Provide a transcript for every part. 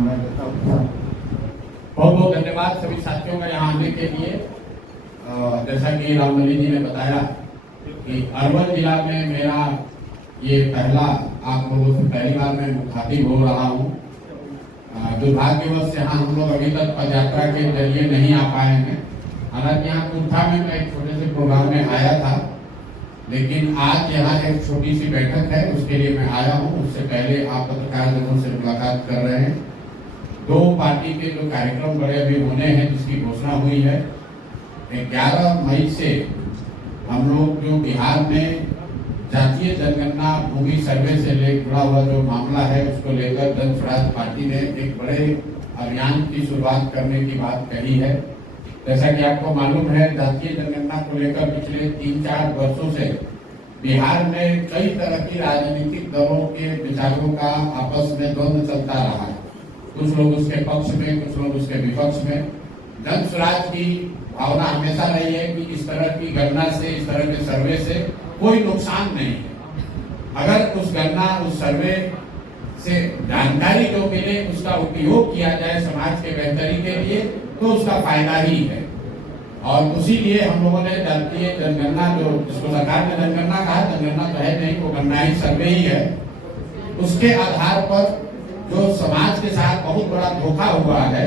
मैं देता हूँ। बहुत बहुत धन्यवाद सभी साथियों का यहाँ आने के लिए। जैसा कि रामबली जी ने बताया कि अरवल जिला में मेरा ये पहला, आप लोगों से पहली बार मैं मुखातिब हो रहा हूँ। दुर्भाग्यवश यहाँ हम लोग अभी तक पदयात्रा के जरिए नहीं आ पाए हैं। हालांकि यहाँ कुंठा में मैं एक छोटे से प्रोग्राम में आया था, लेकिन आज यहाँ एक छोटी सी बैठक है, उसके लिए मैं आया हूँ। उससे पहले आप पत्रकार जनों से मुलाकात कर रहे हैं। दो पार्टी के जो कार्यक्रम बड़े अभी होने हैं, जिसकी घोषणा हुई है 11 मई से, हम लोग जो बिहार में जातीय जनगणना भूमि सर्वे से जुड़ा हुआ जो मामला है, उसको लेकर जन स्वराज पार्टी ने एक बड़े अभियान की शुरुआत करने की बात कही है। जैसा कि आपको मालूम है, जातीय जनगणना को लेकर पिछले 3-4 वर्षों से बिहार में कई तरह की राजनीतिक दलों के विचारों का आपस में द्वंद्व चलता रहा है। कुछ लोग उसके पक्ष में, कुछ लोग उसके विपक्ष में। जन स्वराज की भावना हमेशा रही है कि इस तरह की गणना से, इस तरह के सर्वे से कोई नुकसान नहीं है। अगर उस गणना, उस सर्वे से जानकारी जो मिले, उसका उपयोग किया जाए समाज के बेहतरी के लिए, तो उसका फायदा ही है। और उसी लिए हम लोगों ने जातीय जनगणना, जो जिसको सरकार ने जनगणना कहा, जनगणना तो है नहीं, वो गणना ही सर्वे ही है, उसके आधार पर जो समाज के साथ बहुत बड़ा धोखा हुआ है,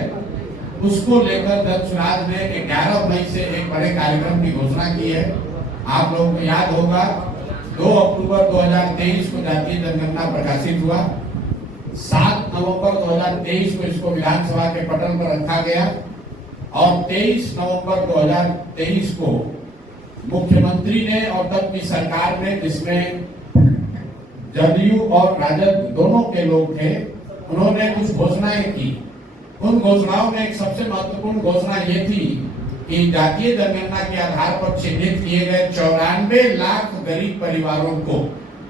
उसको लेकर जन स्वराज ने 11 मई से एक बड़े कार्यक्रम की घोषणा की है। आप लोगों को याद होगा, 2 अक्टूबर 2023 को जातीय जनगणना प्रकाशित हुआ। 7 नवंबर 2023 को इसको विधानसभा के पटल पर रखा गया और 23 नवंबर 2023 को मुख्यमंत्री ने और तब की सरकार ने, जिसमें जदयू और राजद दोनों के लोग थे, उन्होंने कुछ घोषणाएं की। उन घोषणाओं में एक सबसे महत्वपूर्ण घोषणा ये थी कि जातीय जनगणना के आधार पर चिन्हित किए गए 94 लाख गरीब परिवारों को,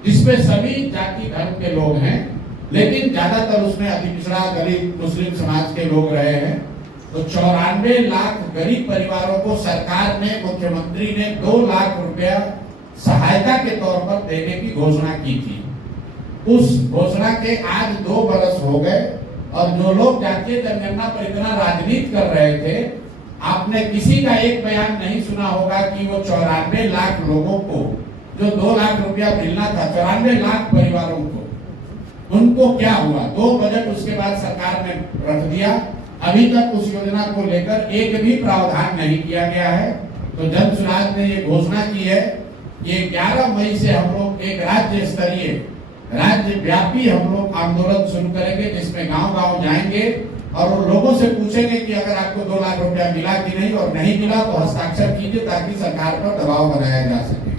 जिसमें सभी जाति धर्म के लोग हैं, लेकिन ज्यादातर उसमें अति पिछड़ा गरीब मुस्लिम समाज के लोग रहे हैं, तो 94 लाख गरीब परिवारों को सरकार ने, मुख्यमंत्री ने 2 लाख रुपया सहायता के तौर पर देने की घोषणा की थी। उस घोषणा के आज 2 बरस हो गए और जो लोग जातीय जनगणना पर इतना राजनीति कर रहे थे, आपने किसी का एक बयान नहीं सुना होगा कि वो 94 लाख लोगों को जो 2 लाख रुपया मिलना था, 94 लाख परिवारों को, उनको क्या हुआ। 2 बजट उसके बाद सरकार ने रख दिया, अभी तक उस योजना को लेकर एक भी प्रावधान नहीं किया गया है। तो जन स्वराज ने ये घोषणा की है, ये 11 मई से हम लोग एक राज्य स्तरीय, राज्य व्यापी हम लोग आंदोलन शुरू करेंगे, जिसमें गांव-गांव जाएंगे और उन लोगों से पूछेंगे कि अगर आपको 2 लाख रुपया मिला कि नहीं, और नहीं मिला तो हस्ताक्षर कीजिए ताकि सरकार पर दबाव बनाया जा सके।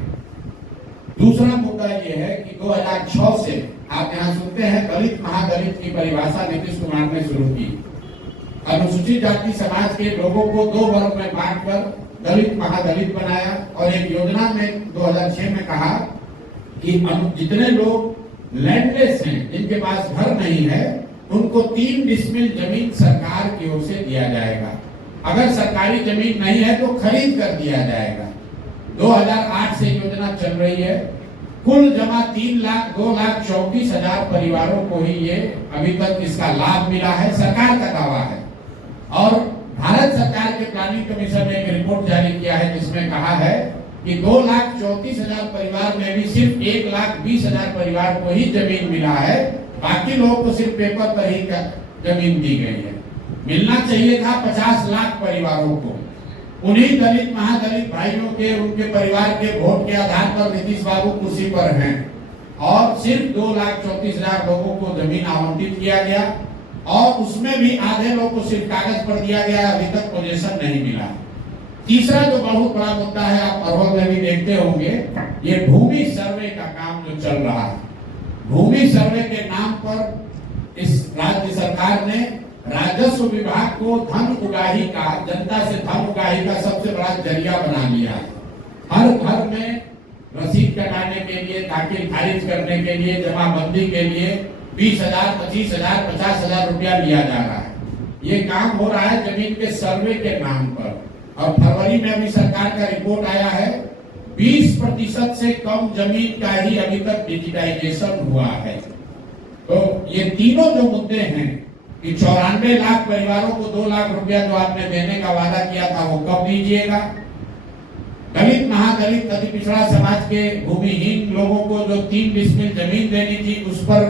दूसरा मुद्दा ये है कि 2006 से आप यहाँ सुनते हैं दलित महादलित की परिभाषा नीतीश कुमार ने शुरू की। अनुसूचित जाति समाज के लोगों को 2 वर्ग में बांटकर दलित महादलित बनाया और एक योजना में 2006 में कहा कि जितने लोग लैंडलेस हैं, जिनके पास घर नहीं है, उनको 3 डिसमिल जमीन सरकार की ओर से दिया जाएगा। अगर सरकारी जमीन नहीं है तो खरीद कर दिया जाएगा। 2008 से योजना चल रही है। कुल जमा 3,02,34,000 परिवारों को ही ये अभी तक इसका लाभ मिला है, सरकार का दावा है। और भारत सरकार के प्लानिंग कमीशन ने एक रिपोर्ट जारी किया है, जिसमें कहा है कि 2,34,000 परिवार में भी सिर्फ 1,20,000 परिवार को ही जमीन मिला है, बाकी लोगों को सिर्फ पेपर पर ही जमीन दी गई है। मिलना चाहिए था 50 लाख परिवारों को। उन्हीं दलित महादलित भाइयों के, उनके परिवार के वोट के आधार पर नीतीश बाबू कुर्सी पर हैं और सिर्फ 2,34,000 लोगों को जमीन आवंटित किया गया और उसमें भी आधे लोगों को सिर्फ कागज पर दिया गया, अभी तक पोजीशन नहीं मिला। तीसरा जो बहुत बड़ा मुद्दा है, आप अरवल में भी देखते होंगे, ये भूमि सर्वे का काम जो चल रहा है। भूमि सर्वे के नाम पर इस राज्य सरकार ने राजस्व विभाग को धन उगाही का, जनता से धन उगाही का सबसे बड़ा जरिया बना लिया है। हर घर में रसीद कटाने के लिए, दाखिल खारिज करने के लिए, जमाबंदी के लिए 20,000, 25,000, 50,000 रुपया लिया जा रहा है। ये काम हो रहा है जमीन के सर्वे के नाम पर। और फरवरी में अभी सरकार का रिपोर्ट आया है, 20% से कम जमीन का ही अभी तक डिजिटाइजेशन हुआ है। तो ये तीनों जो मुद्दे हैं, कि 94 लाख परिवारों को 2 लाख रुपया जो आपने देने का वादा किया था वो कब दीजिएगा? दलित, महादलित, अति पिछड़ा समाज के भूमिहीन लोगों को जो 3 डिसमिल जमीन देनी थी उस पर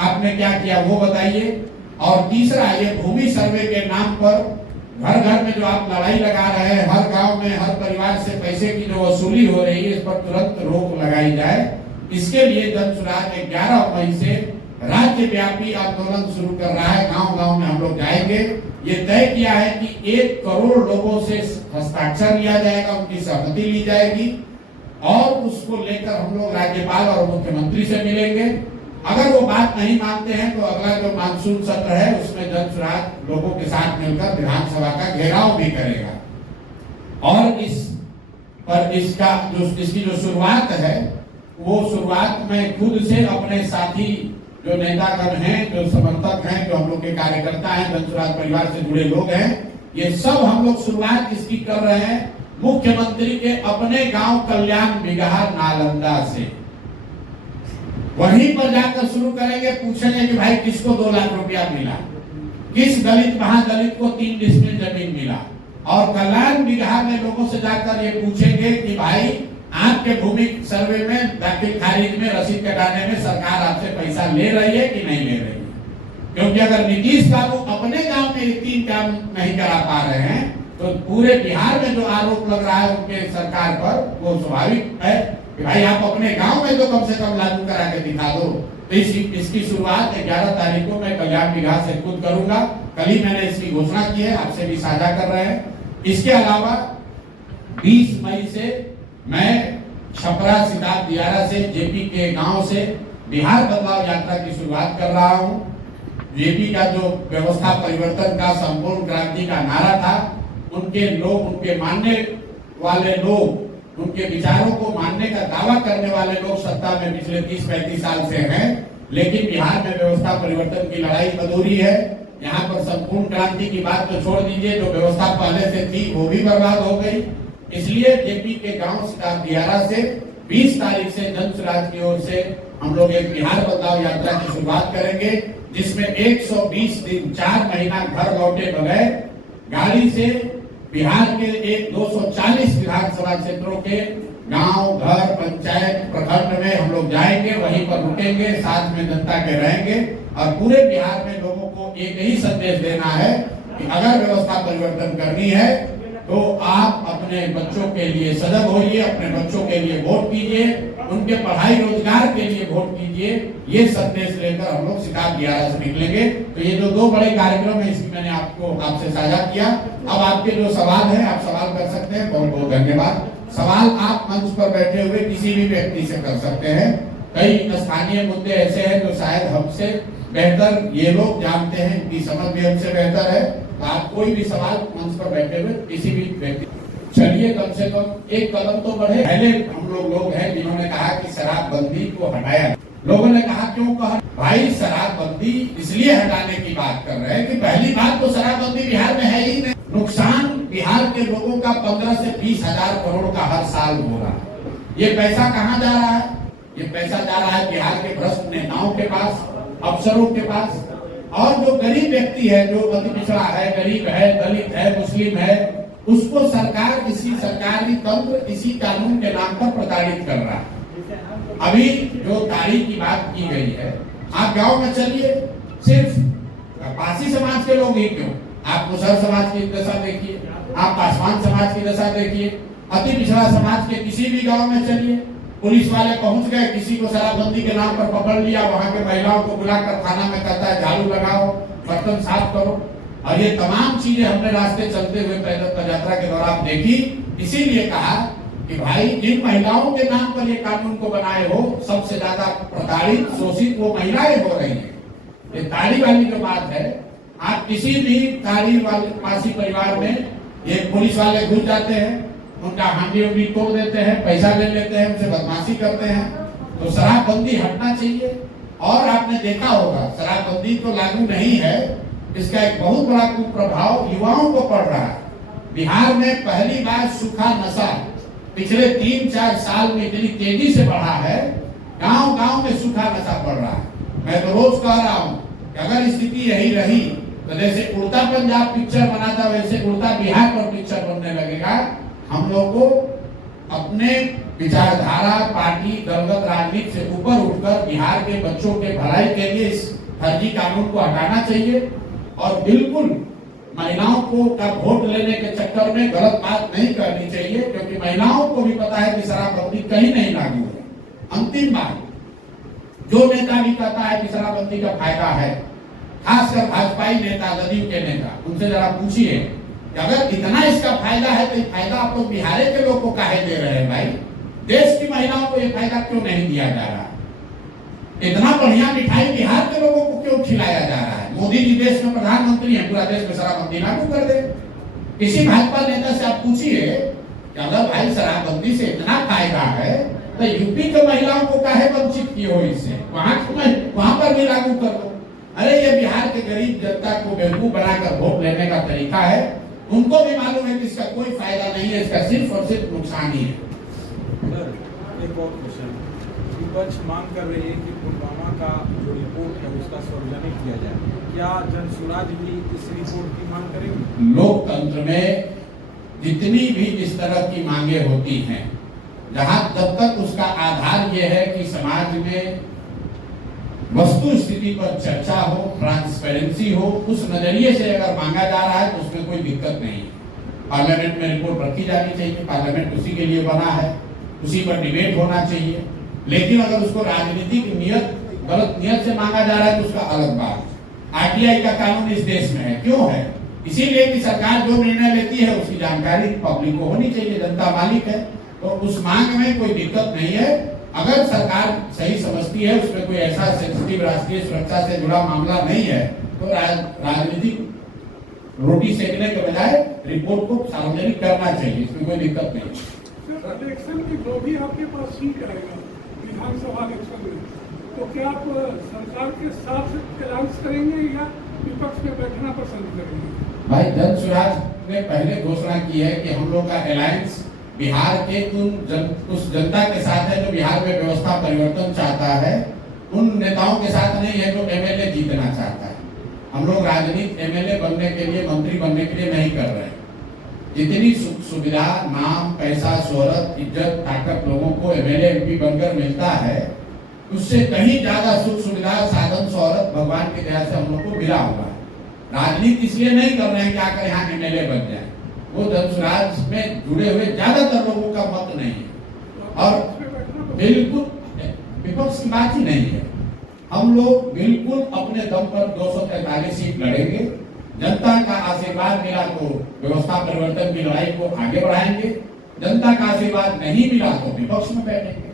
आपने क्या किया वो बताइए। और तीसरा, ये भूमि सर्वे के नाम पर घर घर में जो आप लड़ाई लगा रहे हैं, हर गांव में हर परिवार से पैसे की जो वसूली हो रही है, इस पर तुरंत रोक लगाई जाए। इसके लिए जन सुराज 11 मई से राज्य व्यापी आंदोलन शुरू कर रहा है। गांव गांव में हम लोग जाएंगे। ये तय किया है कि 1 करोड़ लोगों से हस्ताक्षर लिया जाएगा, उनकी सहमति ली जाएगी और उसको लेकर हम लोग राज्यपाल और मुख्यमंत्री से मिलेंगे। अगर वो बात नहीं मानते हैं तो अगला जो मानसून सत्र है उसमें जन सुराज लोगों के साथ मिलकर विधानसभा का घेराव भी करेगा। और इस पर इसकी जो शुरुआत है वो शुरुआत में खुद से अपने साथी जो नेतागण हैं, जो समर्थक हैं, जो हम लोग के कार्यकर्ता हैं, जन सुराज परिवार से जुड़े लोग हैं, ये सब हम लोग शुरुआत इसकी कर रहे हैं मुख्यमंत्री के अपने गांव कल्याण बिगहा नालंदा से। वहीं पर जाकर शुरू करेंगे, पूछेंगे कि भाई किसको 2 लाख रुपया मिला, किस दलित महादलित को 3 डिसमिल जमीन मिला। और कल्याण बिगहा में लोगों से जाकर ये पूछेंगे कि भाई आपके भूमि सर्वे में दाखिल खारिज में रसीद कटाने में सरकार आपसे पैसा ले रही है कि नहीं ले रही है? क्योंकि अगर नीतीश बाबू अपने गांव में 3 काम नहीं करा पा रहे हैं तो पूरे बिहार में जो आरोप लग रहा है उनके सरकार पर, वो स्वाभाविक है कि भाई आप अपने गांव में तो कम से कम लागू करा के दिखा दो। तो इसकी शुरुआत 11 तारीख को मैं कल्याण बिगहा से खुद करूंगा। कल ही मैंने इसकी घोषणा की है, आपसे भी साझा कर रहे हैं। इसके अलावा 20 मई से मैं छपरा, सिताब, दियारा से, जेपी के गांव से बिहार बदलाव यात्रा की शुरुआत कर रहा हूं। जेपी का जो व्यवस्था परिवर्तन का संपूर्ण क्रांति का नारा था, उनके लोग, उनके मानने वाले लोग, उनके विचारों को मानने का दावा करने वाले लोग सत्ता में पिछले 30-35 साल से हैं, लेकिन बिहार में व्यवस्था परिवर्तन की लड़ाई अधूरी है। यहाँ पर संपूर्ण क्रांति की बात तो छोड़ दीजिए, जो व्यवस्था पहले से थी वो भी बर्बाद हो गई। इसलिए जेपी के गांव सिताब, दियारा से 20 तारीख से जन सुराज की ओर से हम लोग एक बिहार बदलाव यात्रा की शुरुआत करेंगे, जिसमें 120 दिन 4 महीना घर लौटे बगैर गाड़ी से बिहार के 240 विधानसभा क्षेत्रों के गांव, घर, पंचायत, प्रखंड में हम लोग जाएंगे, वहीं पर रुकेंगे, साथ में जनता के रहेंगे और पूरे बिहार में लोगों को एक ही संदेश देना है कि अगर व्यवस्था परिवर्तन करनी है तो आप अपने बच्चों के लिए सजग होइए, अपने बच्चों के लिए वोट कीजिए, उनके पढ़ाई रोजगार के लिए वोट कीजिए। ये संदेश लेकर हम लोग सिताब, दियारा से निकलेंगे। तो ये जो 2 बड़े कार्यक्रम है इसकी मैंने आपसे साझा किया। अब आपके जो सवाल है आप सवाल कर सकते हैं। बहुत बहुत धन्यवाद। सवाल आप मंच पर बैठे हुए किसी भी व्यक्ति से कर सकते हैं। कई स्थानीय मुद्दे ऐसे हैं जो शायद हमसे बेहतर ये लोग जानते हैं, इनकी समझ भी हमसे बेहतर है। तो आप कोई भी सवाल मंच पर बैठे हुए किसी भी व्यक्ति, चलिए कम से कम एक कदम तो बढ़े। पहले हम लोग हैं जिन्होंने कहा कि शराबबंदी को हटाया। लोगों ने कहा क्यों कहा? भाई शराबबंदी इसलिए हटाने की बात कर रहे हैं कि पहली बात तो शराबबंदी बिहार में है ही नहीं। नुकसान बिहार के लोगों का 15 से 20 हजार करोड़ का हर साल हो रहा है। ये पैसा कहाँ जा रहा है? ये पैसा जा रहा है बिहार के भ्रष्ट नेताओं के पास, अफसरों के पास। और जो गरीब व्यक्ति है, जो अति पिछड़ा है, गरीब है, दलित है, मुस्लिम है, उसको सरकार, इसी सरकारी तंत्र, इसी कानून के नाम पर प्रताड़ित कर रहा है। अभी जो तारीख की बात की गई है, आप गांव में चलिए, सिर्फ पासी समाज के लोग ही क्यों, आप मुसहर समाज की दशा देखिए, आप पासवान समाज की दशा देखिए, अति पिछड़ा समाज के किसी भी गांव में चलिए, पुलिस वाले पहुंच गए, किसी को शराबबंदी के नाम पर पकड़ लिया, वहां के महिलाओं को बुलाकर थाना में कहता है झाड़ू लगाओ, बर्तन साफ करो। और ये तमाम चीजें हमने रास्ते चलते हुए पैदल पदयात्रा के दौरान देखी। इसीलिए कहा कि भाई जिन महिलाओं के नाम पर ये कानून को बनाए हो, सबसे ज्यादा प्रताड़ित, शोषित वो महिलाएं हो रही है। ये ताड़ी वाली जो बात है, आप किसी भी ताड़ी वाले पासी परिवार में ये पुलिस वाले घुस जाते हैं, उनका हांडी उंडी तोड़ देते हैं, पैसा ले लेते हैं, उनसे बदमाशी करते हैं। तो शराबबंदी हटना चाहिए। और आपने देखा होगा शराबबंदी तो लागू नहीं है, इसका एक बहुत बड़ा कुप्रभाव युवाओं को पड़ रहा है। बिहार में पहली बार सूखा नशा पिछले 3-4 साल में इतनी तेजी से बढ़ा है, गांव गांव में सूखा नशा बढ़ रहा है। मैं तो रोज कह रहा हूँ कि अगर स्थिति यही रही तो जैसे उड़ता पंजाब पिक्चर बना था वैसे उड़ता बिहार पर पिक्चर बनने लगेगा। हम लोग को अपने विचारधारा, पार्टी, दलगत राजनीति से ऊपर उठकर बिहार के बच्चों के भलाई के लिए इस फर्जी कानून को हटाना चाहिए और बिल्कुल महिलाओं को का वोट लेने के चक्कर में गलत बात नहीं करनी चाहिए, क्योंकि महिलाओं को भी पता है कि शराबबंदी कहीं नहीं लागू है। अंतिम बात, जो नेता भी कहता है कि शराबबंदी का फायदा है, खासकर भाजपाई नेता, जदयू के नेता, उनसे जरा पूछिए कि अगर इतना इसका फायदा है तो ये फायदा आप लोग बिहार के लोग को काहे दे रहे हैं भाई? देश की महिलाओं को ये फायदा क्यों नहीं दिया जा रहा? इतना बढ़िया मिठाई बिहार के लोगों को क्यों खिलाया जा रहा है? मोदी जी देश में प्रधानमंत्री हैं, पूरा देश में शराबबंदी लागू कर दे। किसी भाजपा नेता से आप पूछिए कि अगर भाई शराबबंदी से इतना फायदा है तो यूपी के महिलाओं को काहे वंचित किए हो इससे? वहां पर भी लागू कर दो। अरे ये बिहार के गरीब जनता को बेवकूफ बनाकर वोट लेने का तरीका है। उनको भी मालूम है कि इसका कोई फायदा नहीं है, इसका सिर्फ और सिर्फ नुकसान ही है। सर, एक और क्वेश्चन, विपक्ष मांग कर रही है कि पुलवामा का जो रिपोर्ट है उसका सार्वजनिक किया जाए, क्या जनसुराज भी इस रिपोर्ट की मांग करेंगे? लोकतंत्र में जितनी भी इस तरह की मांगे होती हैं, जहां जब तक उसका आधार यह है कि समाज में वस्तु स्थिति पर चर्चा हो, ट्रांसपेरेंसी हो, उस नजरिए से अगर मांगा जा रहा है तो उसमें कोई दिक्कत नहीं है। पार्लियामेंट में रिपोर्ट रखी जानी चाहिए, पार्लियामेंट उसी के लिए बना है, उसी पर डिबेट होना चाहिए। लेकिन अगर उसको राजनीतिक नियत, गलत नियत से मांगा जा रहा है तो उसका अलग बात। आरटीआई का कानून इस देश में है, क्यों है? इसीलिए कि सरकार जो निर्णय लेती है उसकी जानकारी पब्लिक को होनी चाहिए, जनता मालिक है, तो उस मांग में कोई दिक्कत नहीं है। अगर सरकार सही समझती है उसमें कोई ऐसा सेंसिटिव राष्ट्रीय सुरक्षा से जुड़ा मामला नहीं है तो राजनीतिक रोटी सेकने के बजाय रिपोर्ट को सार्वजनिक करना चाहिए, इसमें कोई दिक्कत नहीं। सर, इलेक्शन की जो भी आपके पास सीट आएगा विधानसभा इलेक्शन में, तो क्या आप सरकार के साथ अलायंस करेंगे या विपक्ष में बैठना पसंद करेंगे? भाई, जनसुराज ने पहले घोषणा की है कि हम लोग का अलायंस बिहार के उस जनता के साथ है जो बिहार में व्यवस्था परिवर्तन चाहता है, उन नेताओं के साथ नहीं है जो एमएलए जीतना चाहता है। हम लोग राजनीति एमएलए बनने के लिए, मंत्री बनने के लिए नहीं कर रहे हैं। जितनी सुख सुविधा, नाम, पैसा, शोहरत, इज्जत, ताकत लोगों को एमएलए एमपी बनकर मिलता है, उससे कहीं ज्यादा सुख सुविधा, साधन, शोहरत भगवान की दया से हम लोग को मिला हुआ है। राजनीति इसलिए नहीं कर रहे हैं कि आकर यहाँ एमएलए बन जाए। वो जनसुराज में जुड़े हुए ज्यादातर लोगों का मत नहीं है और बिल्कुल विपक्ष की बात ही नहीं है। हम लोग बिल्कुल अपने दम पर 243 सीट लड़ेंगे। जनता का आशीर्वाद मिला तो व्यवस्था परिवर्तन की लड़ाई को आगे बढ़ाएंगे, जनता का आशीर्वाद नहीं मिला तो विपक्ष में बैठेंगे।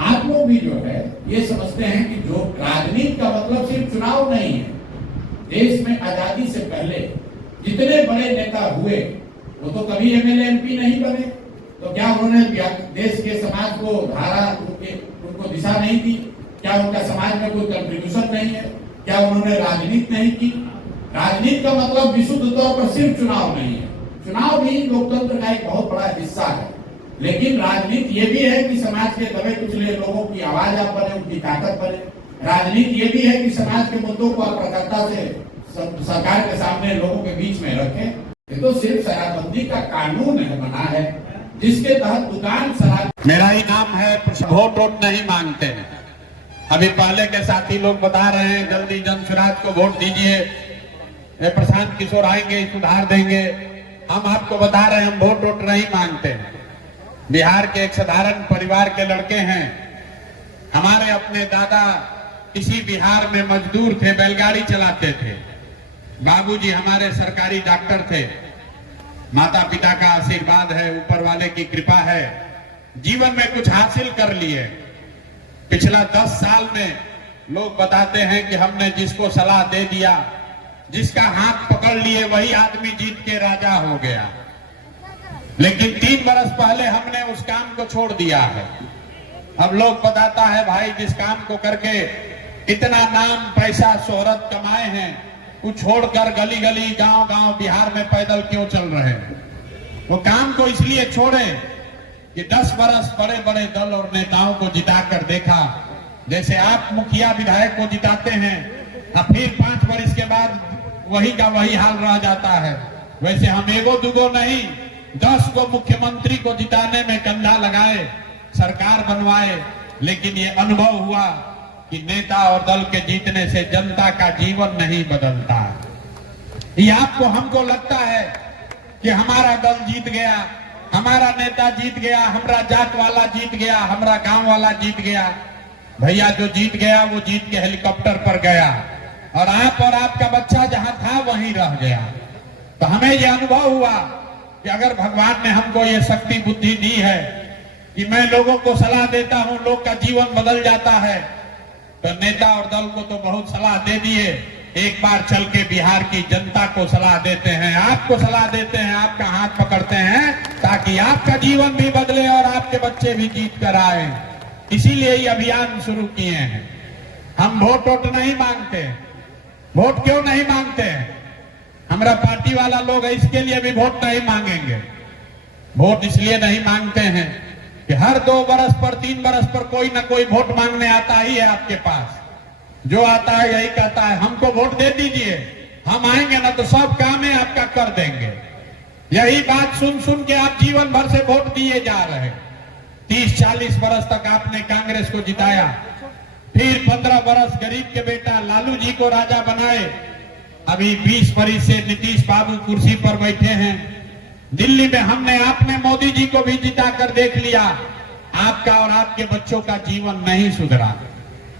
आप लोग भी जो है ये समझते हैं कि जो राजनीति का मतलब सिर्फ चुनाव नहीं है। देश में आजादी से पहले जितने बड़े नेता हुए वो तो कभी एमएलए एमपी नहीं बने, तो क्या उन्होंने देश के समाज को धारा, उनको दिशा नहीं दी? क्या उनका समाज में कोई कंट्रीब्यूशन नहीं है? क्या उन्होंने राजनीति नहीं की? राजनीति का मतलब विशुद्ध तौर पर सिर्फ चुनाव नहीं है। चुनाव भी लोकतंत्र का एक बहुत बड़ा हिस्सा है, लेकिन राजनीति ये भी है कि समाज के दबे कुचले लोगों की आवाज आप बने, उनकी ताकत बने। राजनीति ये भी है कि समाज के मुद्दों को आप प्रखरता से सरकार के सामने लोगों के बीच में रखें। ये तो सिर्फ शराबबंदी का कानून है, बना है, जिसके तहत दुकान शराब। मेरा ही नाम है, वोट वोट नहीं मांगते हैं। अभी पहले के साथी लोग बता रहे हैं जल्दी जनसुराज को वोट दीजिए, प्रशांत किशोर आएंगे सुधार देंगे। हम आपको बता रहे हैं हम वोट वोट नहीं मांगते हैं। बिहार के एक साधारण परिवार के लड़के हैं। हमारे अपने दादा किसी बिहार में मजदूर थे, बैलगाड़ी चलाते थे। बाबूजी हमारे सरकारी डॉक्टर थे। माता पिता का आशीर्वाद है, ऊपर वाले की कृपा है, जीवन में कुछ हासिल कर लिए। पिछला 10 साल में लोग बताते हैं कि हमने जिसको सलाह दे दिया, जिसका हाथ पकड़ लिए, वही आदमी जीत के राजा हो गया। लेकिन 3 बरस पहले हमने उस काम को छोड़ दिया है। अब लोग बताता है भाई जिस काम को करके इतना नाम, पैसा, शोहरत कमाए हैं, वो छोड़कर गली गली, गांव गांव बिहार में पैदल क्यों चल रहे हैं? वो काम को इसलिए छोड़े कि 10 बरस बड़े बड़े दल और नेताओं को जिताकर देखा। जैसे आप मुखिया विधायक को जिताते हैं, और फिर 5 वर्ष के बाद वही का वही हाल रह जाता है। वैसे हम एगो दुगो नहीं 10 को मुख्यमंत्री को जिताने में कंधा लगाए, सरकार बनवाए, लेकिन ये अनुभव हुआ कि नेता और दल के जीतने से जनता का जीवन नहीं बदलता। ये आपको हमको लगता है कि हमारा दल जीत गया, हमारा नेता जीत गया, हमारा जात वाला जीत गया, हमारा गांव वाला जीत गया। भैया जो जीत गया वो जीत के हेलीकॉप्टर पर गया और आपका बच्चा जहां था वहीं रह गया। तो हमें यह अनुभव हुआ कि अगर भगवान ने हमको ये शक्ति बुद्धि दी है कि मैं लोगों को सलाह देता हूं, लोग का जीवन बदल जाता है, तो नेता और दल को तो बहुत सलाह दे दिए। एक बार चल के बिहार की जनता को सलाह देते हैं, आपको सलाह देते हैं, आपका हाथ पकड़ते हैं ताकि आपका जीवन भी बदले और आपके बच्चे भी जीत कर आए। इसीलिए ये अभियान शुरू किए हैं। हम वोट नहीं मांगते। वोट क्यों नहीं मांगते? हमारा पार्टी वाला लोग है, इसके लिए भी वोट नहीं मांगेंगे। वोट इसलिए नहीं मांगते हैं कि हर 2 बरस पर 3 बरस पर कोई ना कोई वोट मांगने आता ही है आपके पास। जो आता है यही कहता है हमको वोट दे दीजिए, हम आएंगे ना तो सब काम है आपका कर देंगे। यही बात सुन सुन के आप जीवन भर से वोट दिए जा रहे। 30-40 बरस तक आपने कांग्रेस को जिताया, फिर 15 बरस गरीब के बेटा लालू जी को राजा बनाए। अभी 20 बरस से नीतीश बाबू कुर्सी पर बैठे हैं। दिल्ली में हमने आपने मोदी जी को भी जिता कर देख लिया, आपका और आपके बच्चों का जीवन नहीं सुधरा।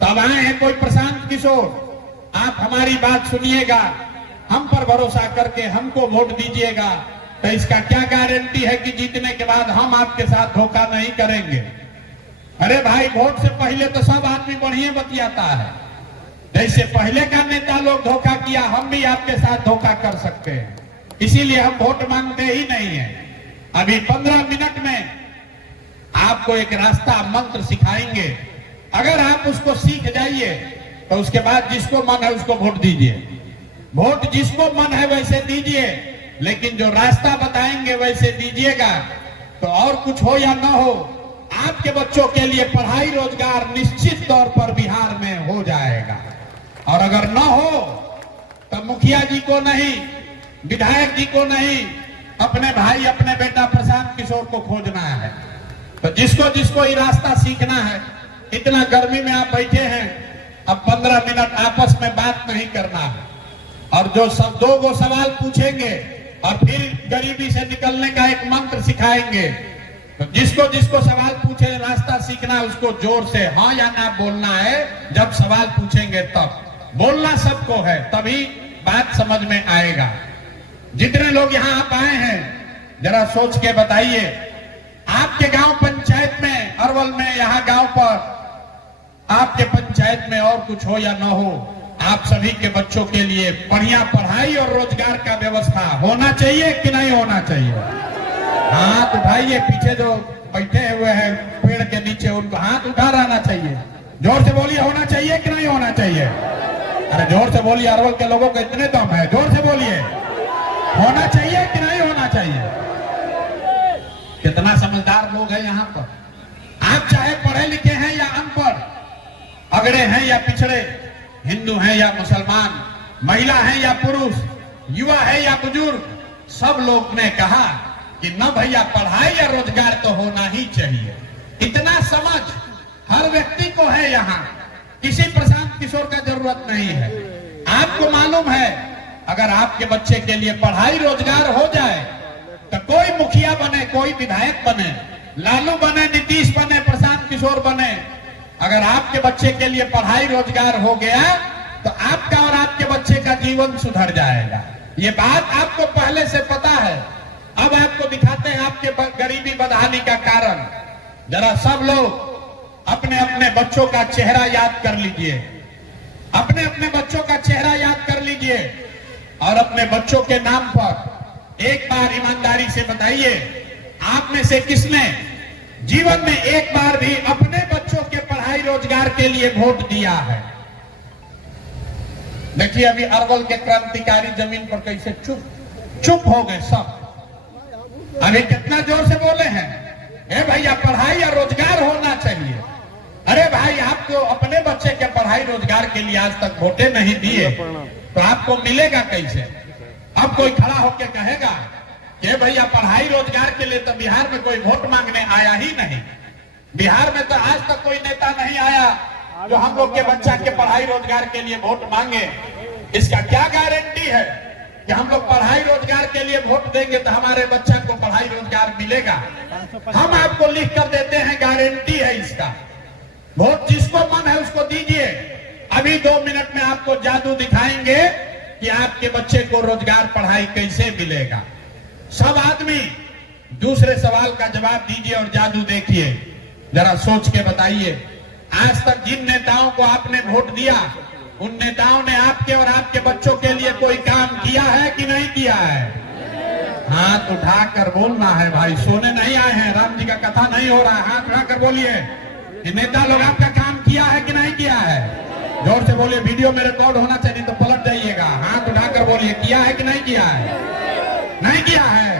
तब आए हैं कोई प्रशांत किशोर, आप हमारी बात सुनिएगा, हम पर भरोसा करके हमको वोट दीजिएगा, तो इसका क्या गारंटी है कि जीतने के बाद हम आपके साथ धोखा नहीं करेंगे? अरे भाई, वोट से पहले तो सब आदमी बढ़िया बतियाता है। जैसे पहले का नेता लोग धोखा किया, हम भी आपके साथ धोखा कर सकते हैं। इसीलिए हम वोट मांगते ही नहीं है। अभी 15 मिनट में आपको एक रास्ता मंत्र सिखाएंगे, अगर आप उसको सीख जाइए तो उसके बाद जिसको मन है उसको वोट दीजिए। वोट जिसको मन है वैसे दीजिए, लेकिन जो रास्ता बताएंगे वैसे दीजिएगा। तो और कुछ हो या ना हो, आपके बच्चों के लिए पढ़ाई रोजगार निश्चित तौर पर बिहार में हो जाएगा। और अगर न हो तो मुखिया जी को नहीं, विधायक जी को नहीं, अपने भाई अपने बेटा प्रशांत किशोर को खोजना है। तो जिसको जिसको ये रास्ता सीखना है, इतना गर्मी में आप बैठे हैं, अब 15 मिनट आपस में बात नहीं करना है और जो सब 2 सवाल पूछेंगे और फिर गरीबी से निकलने का एक मंत्र सिखाएंगे। तो जिसको जिसको सवाल पूछे रास्ता सीखना है, उसको जोर से हाँ या ना बोलना है। जब सवाल पूछेंगे तब बोलना सबको है, तभी बात समझ में आएगा। जितने लोग यहाँ आप आए हैं, जरा सोच के बताइए, आपके गांव पंचायत में, अरवल में, यहाँ गांव पर आपके पंचायत में और कुछ हो या ना हो, आप सभी के बच्चों के लिए बढ़िया पढ़ाई और रोजगार का व्यवस्था होना चाहिए कि नहीं होना चाहिए? हाथ उठाइए। पीछे जो बैठे हुए हैं पेड़ के नीचे, उनको हाथ उठा रहना चाहिए। जोर से बोलिए, होना चाहिए कि नहीं होना चाहिए? अरे जोर से बोलिए, अरवल के लोगों को इतने दम है, जोर से बोलिए, होना चाहिए कि नहीं होना चाहिए? कितना समझदार लोग हैं यहाँ पर। आप चाहे पढ़े लिखे हैं या अनपढ़, अगड़े हैं या पिछड़े, हिंदू हैं या मुसलमान, महिला हैं या पुरुष, युवा है या बुजुर्ग, सब लोग ने कहा कि न भैया, पढ़ाई या रोजगार तो होना ही चाहिए। इतना समझ हर व्यक्ति को है यहाँ, किसी प्रशांत किशोर का जरूरत नहीं है। आपको मालूम है, अगर आपके बच्चे के लिए पढ़ाई रोजगार हो जाए तो कोई मुखिया बने, कोई विधायक बने, लालू बने, नीतीश बने, प्रशांत किशोर बने, अगर आपके बच्चे के लिए पढ़ाई रोजगार हो गया तो आपका और आपके बच्चे का जीवन सुधर जाएगा। ये बात आपको पहले से पता है। अब आपको दिखाते हैं आपके गरीबी बदहाली का कारण। जरा सब लोग अपने अपने बच्चों का चेहरा याद कर लीजिए, अपने अपने बच्चों का चेहरा याद कर लीजिए और अपने बच्चों के नाम पर एक बार ईमानदारी से बताइए, आप में से किसने जीवन में एक बार भी अपने बच्चों के पढ़ाई रोजगार के लिए वोट दिया है? देखिए, अभी अरवल के क्रांतिकारी जमीन पर कैसे चुप हो गए सब। अभी कितना जोर से बोले हैं, ए भैया, पढ़ाई या रोजगार होना चाहिए। अरे भाई, आप तो अपने बच्चे के पढ़ाई रोजगार के लिए आज तक वोटे नहीं दिए, तो आपको मिलेगा कैसे? अब कोई खड़ा होकर कहेगा कि भैया पढ़ाई रोजगार के लिए तो बिहार में कोई वोट मांगने आया ही नहीं। बिहार में तो आज तक कोई नेता नहीं आया जो हम लोग के बच्चा के पढ़ाई रोजगार के लिए वोट मांगे। इसका क्या गारंटी है कि हम लोग पढ़ाई रोजगार के लिए वोट देंगे तो हमारे बच्चा को पढ़ाई रोजगार मिलेगा? हम आपको लिख कर देते हैं, गारंटी है इसका। वोट जिसको मन है उसको दीजिए। अभी 2 मिनट में आपको जादू दिखाएंगे कि आपके बच्चे को रोजगार पढ़ाई कैसे मिलेगा। सब आदमी दूसरे सवाल का जवाब दीजिए और जादू देखिए, जरा सोच के बताइए। आज तक जिन नेताओं को आपने वोट दिया, उन नेताओं ने आपके और आपके बच्चों के लिए कोई काम किया है कि नहीं किया है? हाथ उठाकर बोलना है भाई, सोने नहीं आए हैं, राम जी का कथा नहीं हो रहा है। हाथ उठाकर बोलिए कि नेता लोग आपका काम किया है कि नहीं किया है। जोर से बोलिए, वीडियो में रिकॉर्ड होना चाहिए, तो पलट जाइएगा। हाथ उठाकर बोलिए, किया है कि नहीं किया है? नहीं किया है।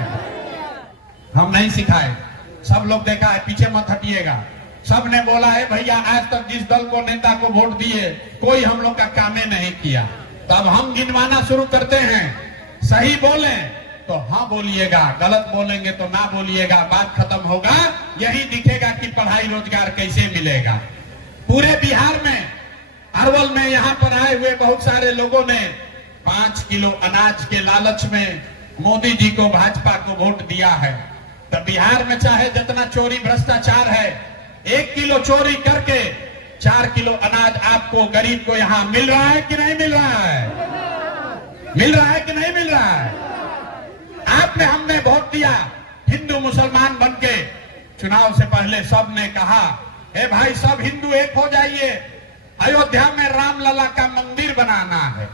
हम नहीं सिखाए, सब लोग देखा है, पीछे मत हटिएगा। सब ने बोला है भैया आज तक जिस दल को नेता को वोट दिए कोई हम लोग का कामे नहीं किया। तब हम गिनवाना शुरू करते हैं। सही बोले तो हाँ बोलिएगा, गलत बोलेंगे तो ना बोलिएगा। बात खत्म होगा, यही दिखेगा कि पढ़ाई रोजगार कैसे मिलेगा। पूरे बिहार में, अरवल में यहाँ पर आए हुए बहुत सारे लोगों ने 5 किलो अनाज के लालच में मोदी जी को, भाजपा को वोट दिया है। तो बिहार में चाहे जितना चोरी भ्रष्टाचार है, 1 किलो चोरी करके 4 किलो अनाज आपको, गरीब को यहाँ मिल रहा है कि नहीं मिल रहा है? मिल रहा है कि नहीं मिल रहा है? आपने, हमने वोट दिया, हिंदू मुसलमान बनके चुनाव से पहले सब ने कहा, हे भाई सब हिंदू एक हो जाइए, अयोध्या में रामलला का मंदिर बनाना है।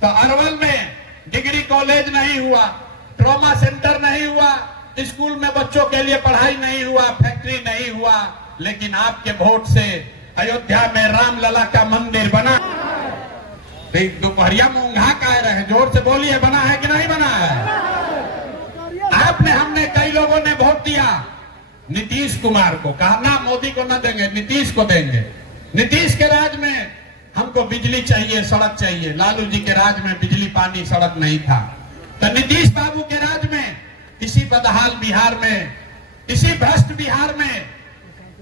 तो अरवल में डिग्री कॉलेज नहीं हुआ, ट्रॉमा सेंटर नहीं हुआ, स्कूल में बच्चों के लिए पढ़ाई नहीं हुआ, फैक्ट्री नहीं हुआ, लेकिन आपके वोट से अयोध्या में रामलला का मंदिर बना। दोपहरिया मूंगा कह रहे हैं, जोर से बोलिए, बना है कि नहीं बना है? आपने, हमने, कई लोगों ने वोट दिया नीतीश कुमार को, कहा ना मोदी को ना देंगे, नीतीश को देंगे। नीतीश के राज में हमको बिजली चाहिए, सड़क चाहिए। लालू जी के राज में बिजली पानी सड़क नहीं था। तो नीतीश बाबू के राज में इसी बदहाल बिहार में, इसी भ्रष्ट बिहार में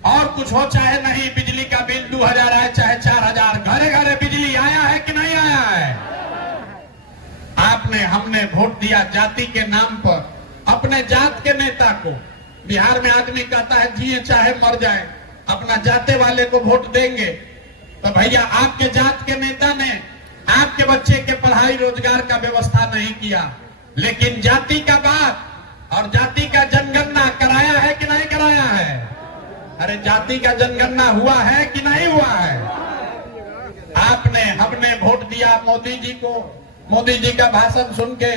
और कुछ हो चाहे नहीं, बिजली का बिल 2000 आए चाहे 4000, घरे घरे बिजली आया है कि नहीं आया है? आपने, हमने वोट दिया जाति के नाम पर, अपने जात के नेता को। बिहार में आदमी कहता है जिए चाहे मर जाए, अपना जाते वाले को वोट देंगे। तो भैया आपके जात के नेता ने आपके बच्चे के पढ़ाई रोजगार का व्यवस्था नहीं किया, लेकिन जाति का बात और जाति का जनगणना कराया है कि नहीं कराया है? अरे जाति का जनगणना हुआ है कि नहीं हुआ है? आपने, हमने वोट दिया मोदी जी को। मोदी जी का भाषण सुन के